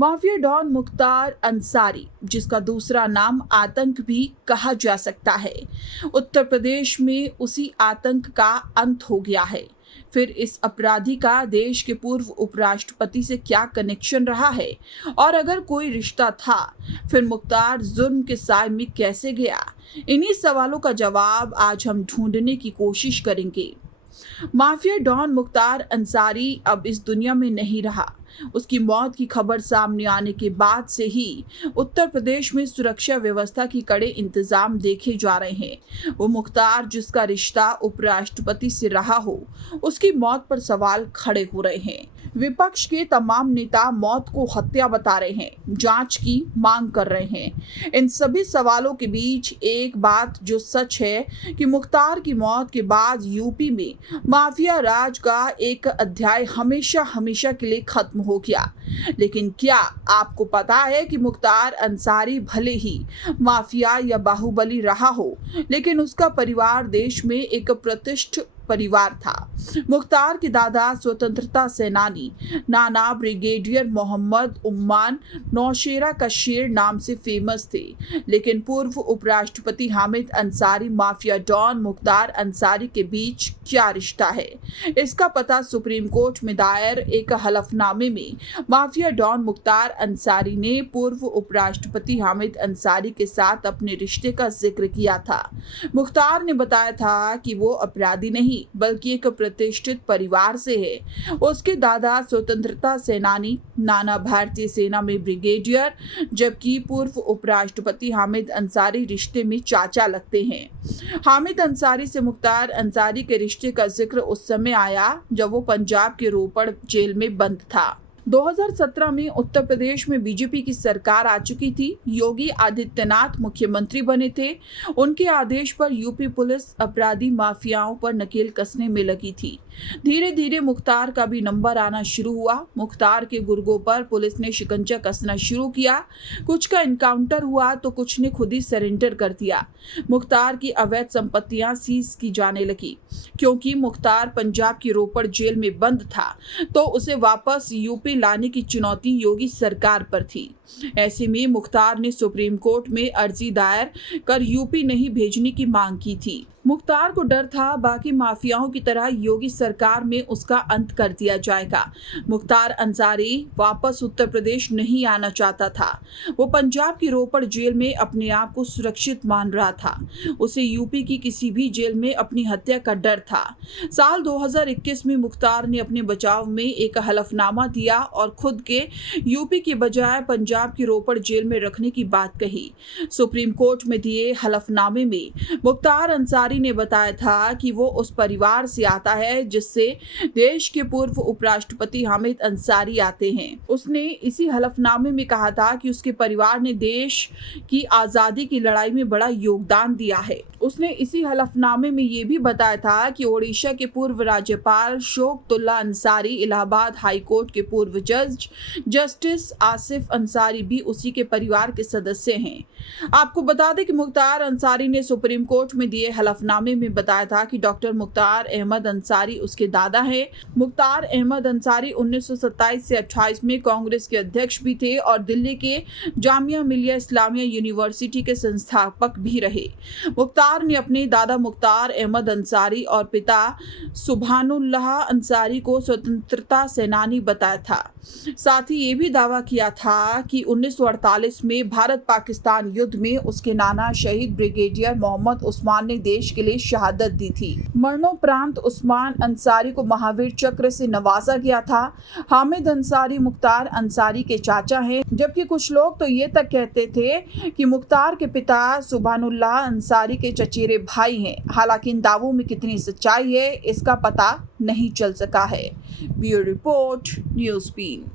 Mafia don Mukhtar Ansari, जिसका दूसरा नाम आतंक भी कहा जा सकता है, उत्तर प्रदेश में उसी आतंक का अंत हो गया है। फिर इस अपराधी का देश के पूर्व उपराष्ट्रपति से क्या कनेक्शन रहा है, और अगर कोई रिश्ता था, फिर मुख्तार जुर्म के साए में कैसे गया? इन्हीं सवालों का जवाब आज हम ढूंढने की कोशिश करेंगे। माफिया डॉन मुख्तार अंसारी अब इस दुनिया में नहीं रहा। उसकी मौत की खबर सामने आने के बाद से ही उत्तर प्रदेश में सुरक्षा व्यवस्था की कड़े इंतजाम देखे जा रहे हैं। वो मुख्तार, जिसका रिश्ता उपराष्ट्रपति से रहा हो, उसकी मौत पर सवाल खड़े हो रहे हैं। विपक्ष के तमाम नेता मौत को हत्या बता रहे हैं, जांच की मांग कर रहे हैं। इन सभी सवालों के बीच एक बात जो सच है कि मुख्तार की मौत के बाद यूपी में माफिया राज का एक अध्याय हमेशा हमेशा के लिए खत्म हो गया। लेकिन क्या आपको पता है कि मुख्तार अंसारी भले ही माफिया या बाहुबली रहा हो, लेकिन उसका परिवार देश में एक प्रतिष्ठित परिवार था। मुख्तार के दादा स्वतंत्रता सेनानी नाना ब्रिगेडियर मोहम्मद उम्मान नौशेरा का शेर नाम से फेमस थे, लेकिन पूर्व उपराष्ट्रपति हामिद अंसारी माफिया डॉन मुख्तार अंसारी के बीच क्या रिश्ता है, इसका पता सुप्रीम कोर्ट में दायर एक हलफनामे में माफिया डॉन मुख्तार अंसारी ने पूर्व उपराष्ट्रपति हामिद अंसारी के साथ अपने रिश्ते का जिक्र किया था। मुख्तार ने बताया था कि वो अपराधी नहीं बल्कि एक प्रतिष्ठित परिवार से है। उसके दादा स्वतंत्रता सेनानी नाना भारतीय सेना में ब्रिगेडियर, जबकि पूर्व उपराष्ट्रपति हामिद अंसारी रिश्ते में चाचा लगते हैं। हामिद अंसारी से मुख्तार अंसारी के रिश्ते का जिक्र उस समय आया जब वो पंजाब के रोपड़ जेल में बंद था। 2017 में उत्तर प्रदेश में बीजेपी की सरकार आ चुकी थी। योगी आदित्यनाथ मुख्यमंत्री बने थे। उनके आदेश पर यूपी पुलिस अपराधी माफियाओं पर नकेल कसने में लगी थी। धीरे धीरे मुख्तार का भी नंबर आना शुरू हुआ। मुख्तार के गुर्गों पर पुलिस ने शिकंजा कसना शुरू किया। कुछ का इनकाउंटर हुआ तो कुछ ने खुद ही सरेंडर कर दिया। मुख्तार की अवैध संपत्तियां सीज की जाने लगी। क्योंकि मुख्तार पंजाब की रोपड़ जेल में बंद था, तो उसे वापस यूपी लाने की चुनौती योगी सरकार पर थी। ऐसे में मुख्तार ने सुप्रीम कोर्ट में अर्जी दायर कर यूपी नहीं भेजने की मांग की थी। मुख्तार को डर था बाकी माफियाओं की तरह योगी सरकार में उसका अंत कर दिया जाएगा। मुख्तार अंसारी वापस उत्तर प्रदेश नहीं आना चाहता था। वो पंजाब की रोपड़ जेल में अपने आप को सुरक्षित मान रहा था। उसे यूपी की किसी भी जेल में अपनी हत्या का डर था। साल 2021 में मुख्तार ने अपने बचाव में एक हलफनामा दिया और खुद के यूपी के बजाय पंजाब की रोपड़ जेल में रखने की बात कही। सुप्रीम कोर्ट में दिए हलफनामे में मुख्तार अंसारी ने बताया था कि वो उस परिवार से आता है जिससे देश के पूर्व उपराष्ट्रपति हामिद अंसारी आते हैं। उसने इसी हलफनामे में कहा था कि उसके परिवार ने देश की आजादी की लड़ाई में बड़ा योगदान दिया है। उसने इसी हलफनामे में ये भी बताया था कि ओडिशा के पूर्व राज्यपाल शौकतुल्ला अंसारी, इलाहाबाद हाई कोर्ट के पूर्व जज जस्टिस आसिफ अंसारी भी उसी के परिवार के सदस्य हैं। आपको बता दें कि मुख्तार अंसारी ने सुप्रीम कोर्ट में दिए हलफनामे में बताया था कि डॉक्टर मुख्तार अहमद अंसारी उसके दादा हैं। मुख्तार अहमद अंसारी 1927 से 28 में कांग्रेस के अध्यक्ष भी थे और दिल्ली के जामिया मिलिया इस्लामिया यूनिवर्सिटी के संस्थापक भी रहे। मुख्तार ने अपने दादा मुख्तार अहमद अंसारी और पिता सुभानुल्लाह अंसारी को स्वतंत्रता सेनानी बताया था। साथ ही ये भी दावा किया था कि 1948 में भारत पाकिस्तान युद्ध में उसके नाना शहीद ब्रिगेडियर मोहम्मद उस्मान ने देश के लिए शहादत दी थी। मरणोपरांत उस्मान अंसारी को महावीर चक्र से नवाजा गया था। हामिद अंसारी मुख्तार अंसारी के चाचा हैं, जबकि कुछ लोग तो ये तक कहते थे कि मुख्तार के पिता सुभानुल्लाह अंसारी के चचेरे भाई हैं। हालांकि इन दावों में कितनी सच्चाई है, इसका पता नहीं चल सका है। Bureau report, news been.